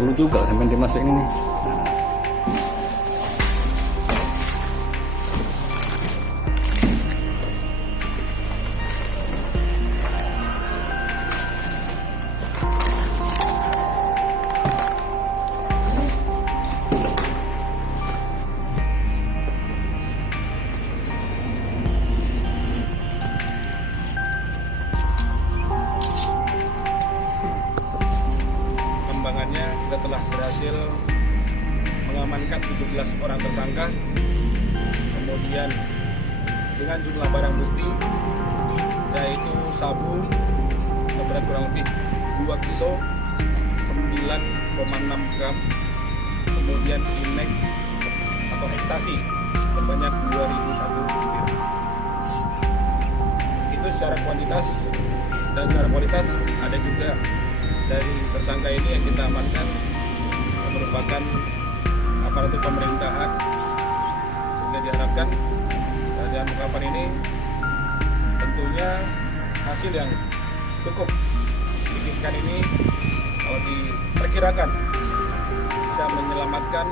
perlu juga sampai dimasukin ini. Perkembangannya kita telah berhasil mengamankan 17 orang tersangka, kemudian dengan jumlah barang bukti yaitu sabu seberat kurang lebih 2 kilo 9,6 gram, kemudian inek atau ekstasi sebanyak 2001 butir. Itu secara kuantitas, dan secara kualitas ada juga dari tersangka ini yang kita amankan yang merupakan aparatur pemerintahan, sehingga diharapkan dengan pengungkapan ini tentunya hasil yang cukup signifikan ini kalau diperkirakan bisa menyelamatkan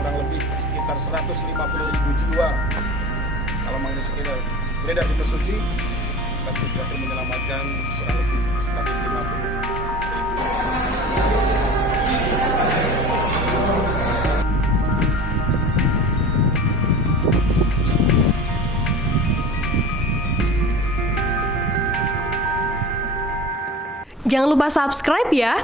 kurang lebih sekitar 150.000 jiwa. Kalau mengenai sekitar beredar di Mesuji, kita berhasil menyelamatkan kurang lebih 150.000. Jangan lupa subscribe ya.